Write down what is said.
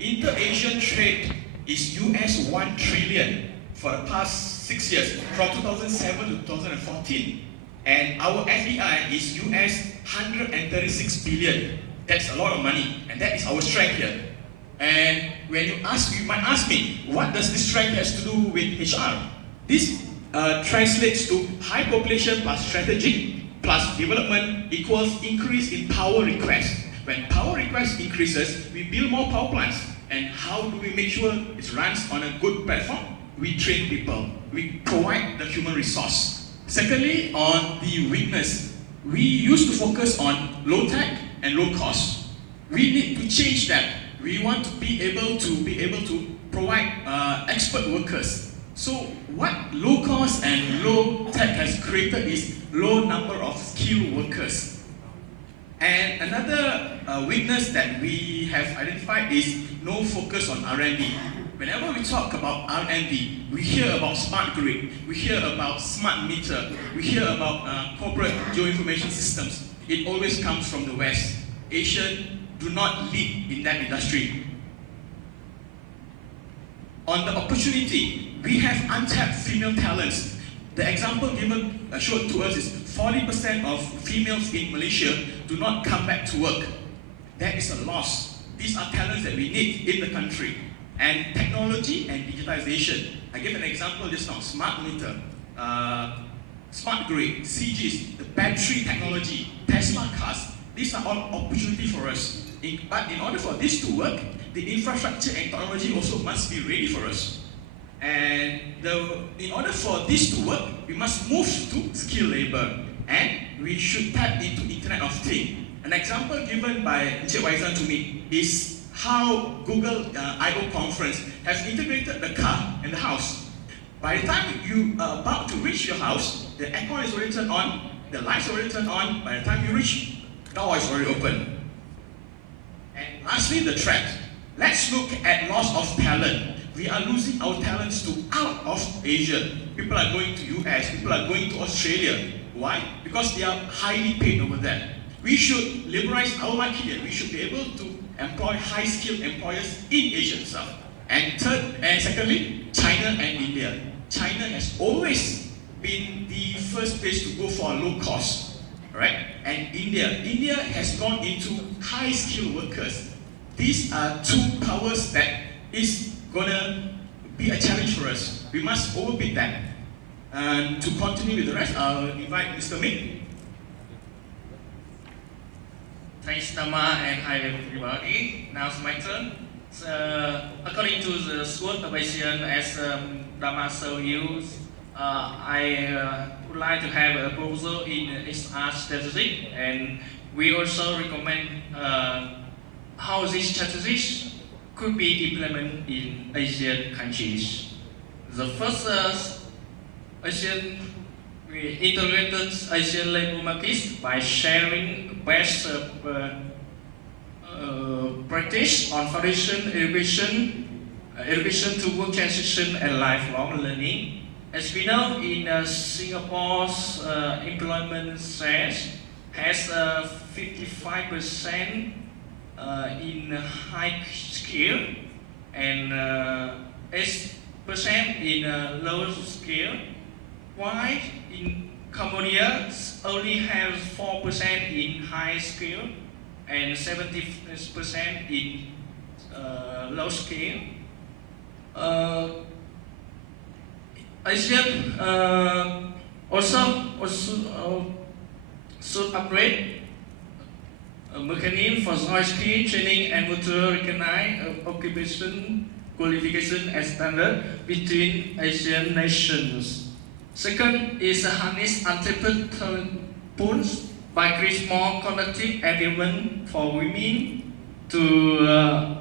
inter-Asian trade is US 1 trillion for the past 6 years, from 2007 to 2014. And our FDI is US 136 billion. That's a lot of money, and that is our strength here. And when you might ask me, what does this strength has to do with HR? This translates to high population plus strategic plus development equals increase in power request. When power request increases, we build more power plants. And how do we make sure it runs on a good platform? We train people. We provide the human resource. Secondly, on the weakness, we used to focus on low tech and low cost. We need to change that. We want to be able to provide expert workers. So what low cost and low tech has created is low number of skilled workers. And another weakness that we have identified is no focus on R&D. Whenever we talk about R&D, we hear about smart grid, we hear about smart meter, we hear about corporate geoinformation systems. It always comes from the West. Asian do not lead in that industry. On the opportunity, we have untapped female talents. The example shown to us is 40% of females in Malaysia do not come back to work. That is a loss. These are talents that we need in the country. And technology and digitization. I gave an example just now, smart meter, smart grid, CGs, the battery technology, Tesla cars. These are all opportunities for us. But in order for this to work, the infrastructure and technology also must be ready for us. And in order for this to work, we must move to skilled labor. And we should tap into Internet of Things. An example given by Encik Waizan to me is how Google I/O conference has integrated the car and the house. By the time you are about to reach your house, the aircon is already turned on, the lights are already turned on. By the time you reach, the door is already open. And lastly, the threat. Let's look at loss of talent. We are losing our talents to out of Asia. People are going to US, people are going to Australia. Why? Because they are highly paid over there. We should liberalize our market here. We should be able to employ high-skilled employers in Asia itself. And secondly, China and India. China has always been the first place to go for low cost, right? And India has gone into high-skilled workers. These are two powers that is gonna be a challenge for us. We must overbeat that. And to continue with the rest, I'll invite Mr. Mick. Thanks, Tama, and hi everybody. Now it's my turn. So, according to the SWOT evaluation, as Dama showed you, I would like to have a proposal in HR strategy, and we also recommend how these strategies could be implemented in Asian countries. The first we integrated Asian labor markets by sharing best practice on foundation education to work transition and lifelong learning. As we know, in Singapore's employment share has 55% in high skill and 8% in low skill. Why in Cambodia only have 4% in high skill and 70% in low skill? ASEAN also should upgrade a mechanism for high skill training and mutual recognize occupation qualification as standard between Asian nations. Second is harness entrepreneurial pools by creating more connective environment for women to